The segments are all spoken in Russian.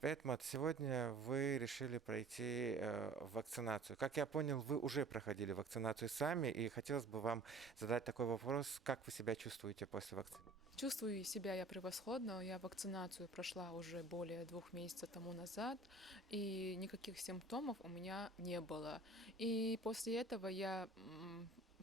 Поэтому сегодня вы решили пройти вакцинацию. Как я понял, вы уже проходили вакцинацию сами, и хотелось бы вам задать такой вопрос, как вы себя чувствуете после вакцины? Чувствую себя я превосходно. Я вакцинацию прошла уже более 2 месяцев тому назад, и никаких симптомов у меня не было. И после этого я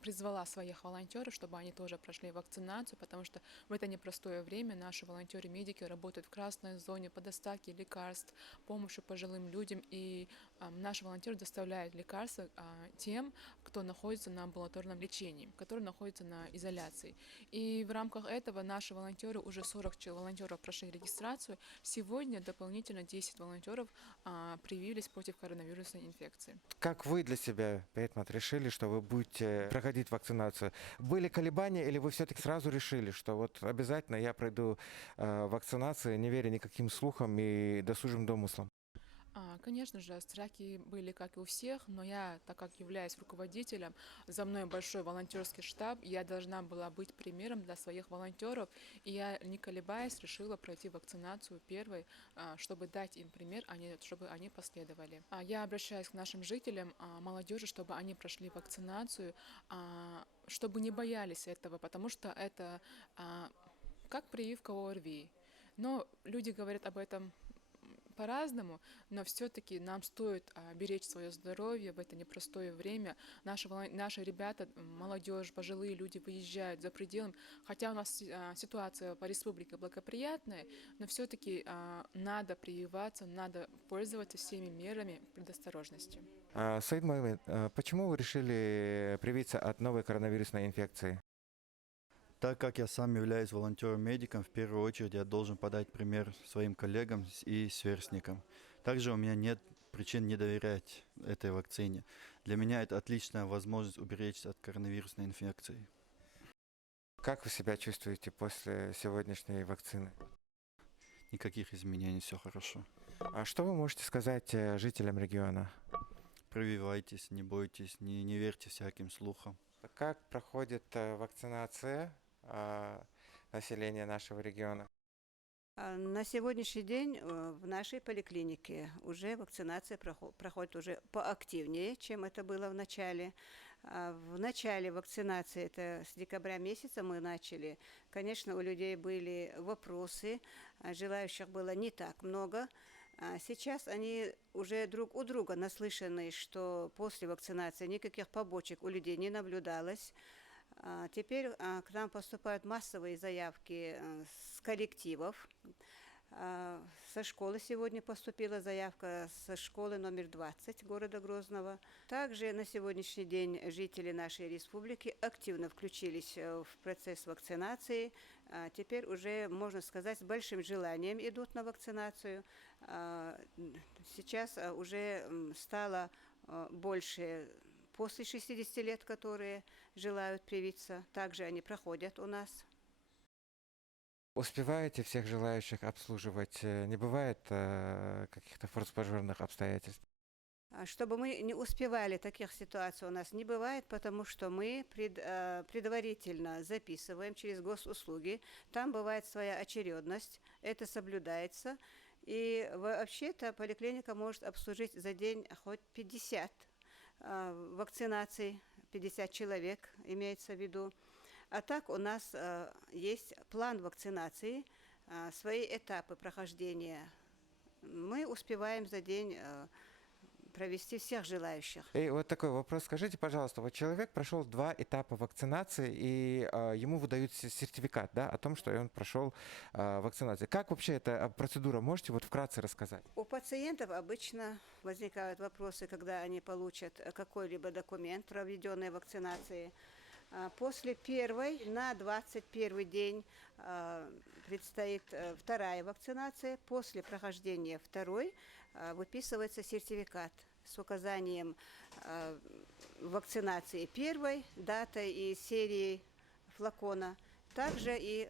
призвала своих волонтеров, чтобы они тоже прошли вакцинацию, потому что в это непростое время наши волонтеры-медики работают в красной зоне по доставке лекарств, помощи пожилым людям, и наши волонтеры доставляют лекарства тем, кто находится на амбулаторном лечении, которые находятся на изоляции. И в рамках этого наши волонтеры, уже 40 волонтеров прошли регистрацию. Сегодня дополнительно 10 волонтеров привились против коронавирусной инфекции. Как вы для себя, Пейтмат, решили, что вы будете проходить вакцинацию? Были колебания или вы все-таки сразу решили, что вот обязательно я пройду вакцинацию, не веря никаким слухам и досужим домыслам? Конечно же, страхи были, как и у всех, но я, так как являюсь руководителем, за мной большой волонтерский штаб, я должна была быть примером для своих волонтеров, и я, не колебаясь, решила пройти вакцинацию первой, чтобы дать им пример, чтобы они последовали. Я обращаюсь к нашим жителям, молодежи, чтобы они прошли вакцинацию, чтобы не боялись этого, потому что это как прививка ОРВИ. Но люди говорят об этом по-разному, но все-таки нам стоит беречь свое здоровье в это непростое время. Наши ребята, молодежь, пожилые люди выезжают за пределом, хотя у нас ситуация по республике благоприятная, но все-таки надо прививаться, надо пользоваться всеми мерами предосторожности. Саид Майлин, почему вы решили привиться от новой коронавирусной инфекции? Так как я сам являюсь волонтером-медиком, в первую очередь я должен подать пример своим коллегам и сверстникам. Также у меня нет причин не доверять этой вакцине. Для меня это отличная возможность уберечься от коронавирусной инфекции. Как вы себя чувствуете после сегодняшней вакцины? Никаких изменений, все хорошо. А что вы можете сказать жителям региона? Прививайтесь, не бойтесь, не верьте всяким слухам. Как проходит вакцинация населения нашего региона? На сегодняшний день в нашей поликлинике уже вакцинация проходит уже поактивнее, чем это было в начале. В начале вакцинации, это с декабря месяца мы начали, конечно, у людей были вопросы, желающих было не так много. Сейчас они уже друг у друга наслышаны, что после вакцинации никаких побочек у людей не наблюдалось. Теперь к нам поступают массовые заявки с коллективов. Со школы сегодня поступила заявка со школы номер 20 города Грозного. Также на сегодняшний день жители нашей республики активно включились в процесс вакцинации. Теперь уже, можно сказать, с большим желанием идут на вакцинацию. Сейчас уже стало больше после 60 лет, которые желают привиться. Также они проходят у нас. Успеваете всех желающих обслуживать? Не бывает каких-то форс-мажорных обстоятельств? Чтобы мы не успевали, таких ситуаций у нас не бывает, потому что мы предварительно записываем через госуслуги. Там бывает своя очередность, это соблюдается. И вообще-то поликлиника может обслужить за день хоть 50 вакцинаций, 50 человек имеется в виду. А так у нас есть план вакцинации, свои этапы прохождения. Мы успеваем за день провести всех желающих. И вот такой вопрос. Скажите, пожалуйста, вот человек прошел 2 этапа вакцинации, и ему выдают сертификат, да, о том, что он прошел вакцинацию. Как вообще эта процедура? Можете вот вкратце рассказать? У пациентов обычно возникают вопросы, когда они получат какой-либо документ проведенной вакцинации. После первой на 21 день предстоит вторая вакцинация. После прохождения второй выписывается сертификат с указанием вакцинации первой, датой и серией флакона. Также и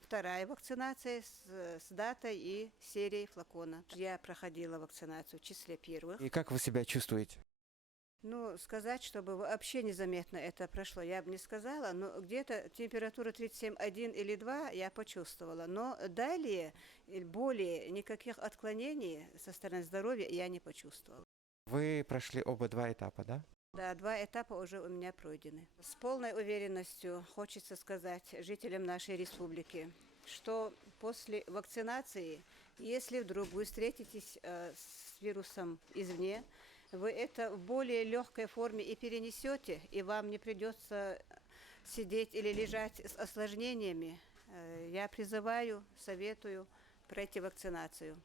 вторая вакцинация с датой и серией флакона. Я проходила вакцинацию в числе первых. И как вы себя чувствуете? Ну, сказать, чтобы вообще незаметно это прошло, я бы не сказала, но где-то температура 37,1 или 2 я почувствовала. Но далее более никаких отклонений со стороны здоровья я не почувствовала. Вы прошли оба два этапа, да? Да, 2 этапа уже у меня пройдены. С полной уверенностью хочется сказать жителям нашей республики, что после вакцинации, если вдруг вы встретитесь с вирусом извне, вы это в более легкой форме и перенесете, и вам не придется сидеть или лежать с осложнениями. Я призываю, советую пройти вакцинацию.